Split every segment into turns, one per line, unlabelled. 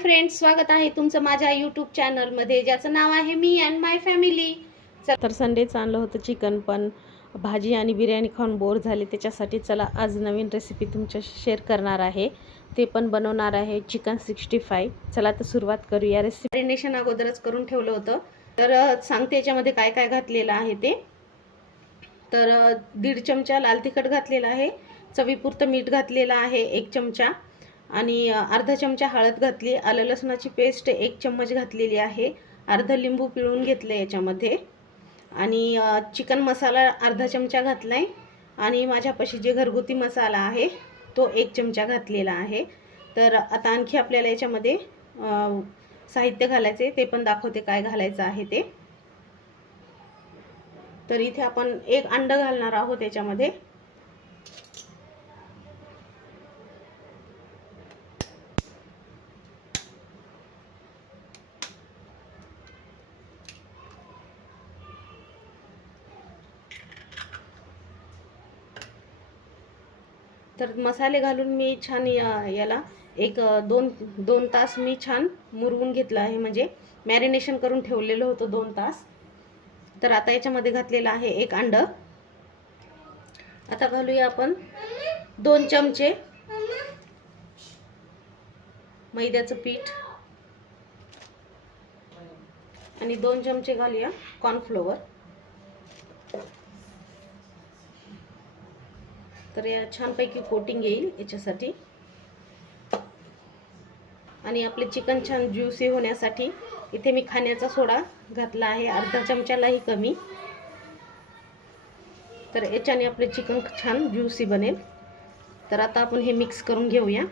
Friends स्वागत आहे तुमचं माझ्या यूट्यूब चॅनलमध्ये ज्याचं नाव आहे मी अँड माय फॅमिली
तर संडेच आणलं होतं चिकन पण भाजी आणि बिर्याणी खाऊन बोर झाले. त्याच्यासाठी चला आज नवीन रेसिपी तुमच्याशी शेअर करणार आहे. ते पण बनवणार आहे चिकन सिक्स्टी फाय चला तर सुरुवात करूया रेसिपी
मॅरिनेशन अगोदरच करून ठेवलं होतं. तर सांगते याच्यामध्ये काय काय घातलेलं आहे ते. तर दीड चमचा लाल तिखट घातलेलं आहे. चवीपुरतं मीठ घातलेलं आहे एक चमचा. आणि अर्धा चमचा हळद घातली. आलं लसणाची पेस्ट एक चम्मच घातलेली आहे. अर्धा लिंबू पिळून घेतलं याच्यामध्ये. आणि चिकन मसाला अर्धा चमचा घातला आहे आणि माझ्यापाशी जे घरगुती मसाला आहे तो एक चमचा घातलेला आहे. तर आता आणखी आपल्याला याच्यामध्ये साहित्य घालायचे ते पण दाखवते काय घालायचं आहे ते. तर इथे आपण एक अंड घालणार आहोत याच्यामध्ये. तर मसाले घालून मी छान या- याला एक दोन दोन तास मी छान मुरवून घेतलं आहे. म्हणजे मॅरिनेशन करून ठेवलेलं होतं दोन तास. तर आता याच्यामध्ये घातलेलं आहे एक अंड. आता घालूया आपण दोन चमचे मैद्याचं पीठ. आणि दोन चमचे घालूया कॉर्नफ्लोअर तर या छानपैकी कोटिंग येईल याच्यासाठी. आणि आपले चिकन छान ज्युसी होण्यासाठी इथे मी खाण्याचा सोडा घातला आहे अर्धा चमच्यालाही कमी. तर याच्याने आपले चिकन छान ज्युसी बनेल. तर आता आपण हे मिक्स करून घेऊया.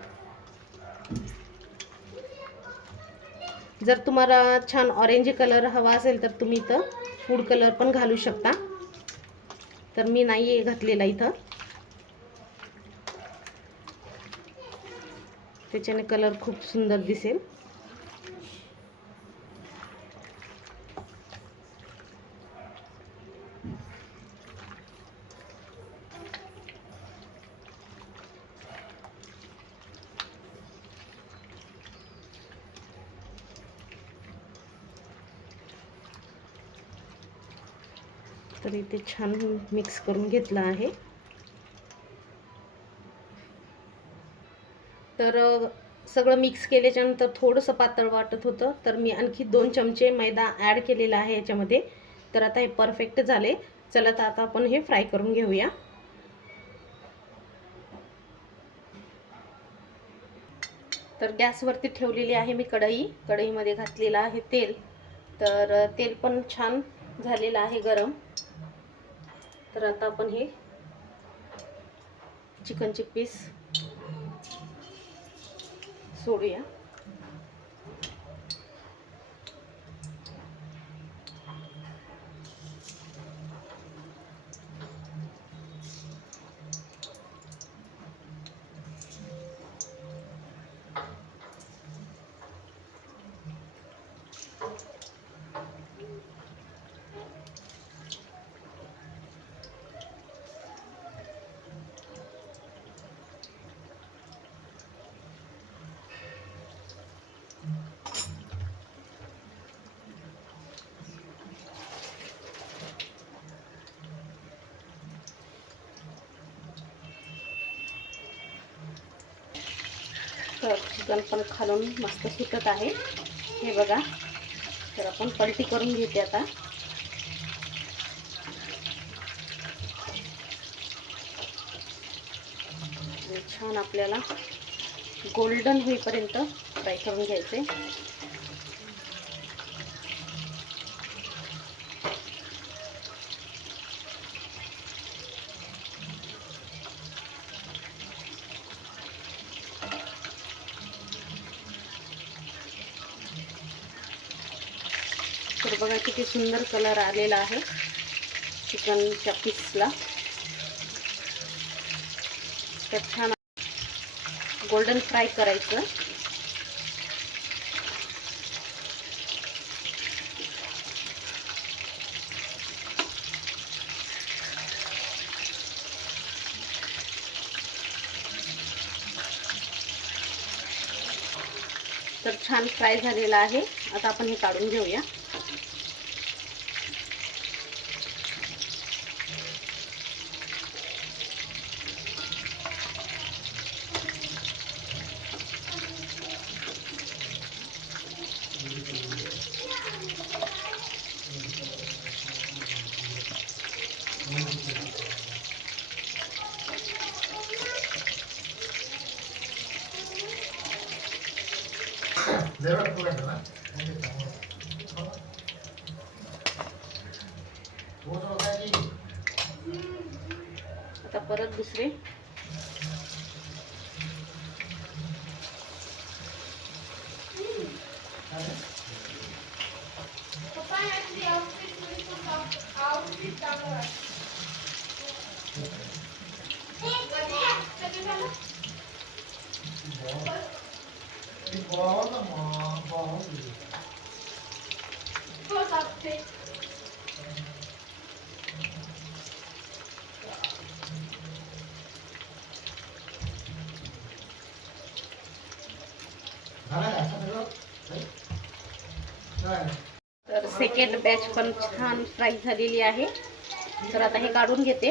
जर तुम्हाला छान ऑरेंज कलर हवा असेल तर तुम्ही इथं फूड कलर पण घालू शकता. तर मी नाही घातलेला इथं. त्याच्याने कलर खूप सुंदर दिसेल. तर इथे छान मिक्स करून घेतलं आहे. तर सगळं मिक्स केल्याच्यानंतर थोडंसं पातळ वाटत होतं. तर मी आणखी दोन चमचे मैदा ॲड केलेला आहे याच्यामध्ये. तर आता हे परफेक्ट झाले. चला तर आता आपण हे फ्राय करून घेऊया. तर गॅसवरती ठेवलेली आहे मी कढई. कढईमध्ये घातलेलं आहे तेल. तर तेल पण छान झालेलं आहे गरम. तर आता आपण हे चिकनचे पीस सोडूया. तर चिकन पण खालून मस्त सुटत आहे. हे बघा. तर आपण पलटी करून घेते आता. छान आपल्याला गोल्डन होईपर्यंत फ्राय करून घ्यायचे. तर बघा किती सुंदर कलर आलेला आहे चिकनच्या पीसला तर छान गोल्डन फ्राय करायचं. तर छान फ्राय झालेला आहे. आता आपण हे काढून घेऊया. आता परत दुसरे तर सेकंड बॅच पण छान फ्राय झालेली आहे. तर आता हे काढून घेते.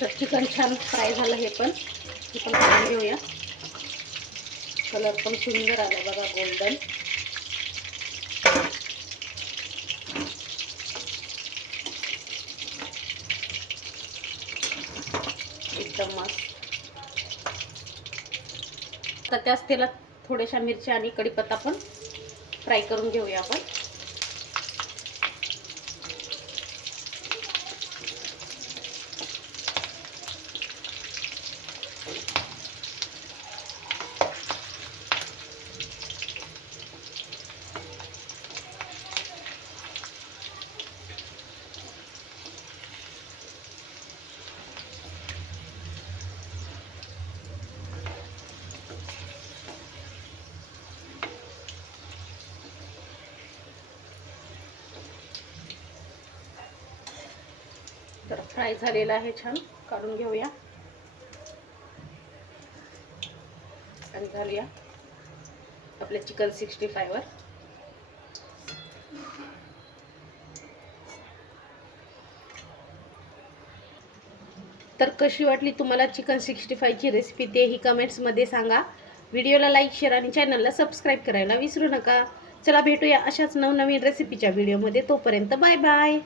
तर चिकन छान फ्राय झालं हे पण. हे पण घेऊया. कलर पण सुंदर आला बघा गोल्डन एकदम मस्त. आता त्याच तेलात थोड्याशा मिरच्या आणि कढीपत्ता पण फ्राय करून घेऊया आपण. तर फ्राय झालेला आहे छान. काढून घेऊया. आणि घालूया आपल्या चिकन सिक्स्टी फायवर. तर कशी वाटली तुम्हाला चिकन सिक्स्टी फायची रेसिपी ते ही कमेंट्समध्ये सांगा. व्हिडिओला लाईक शेअर आणि चॅनलला सबस्क्राईब करायला विसरू नका. चला भेटूया अशाच नवनवीन रेसिपीच्या व्हिडिओमध्ये तोपर्यंत बाय बाय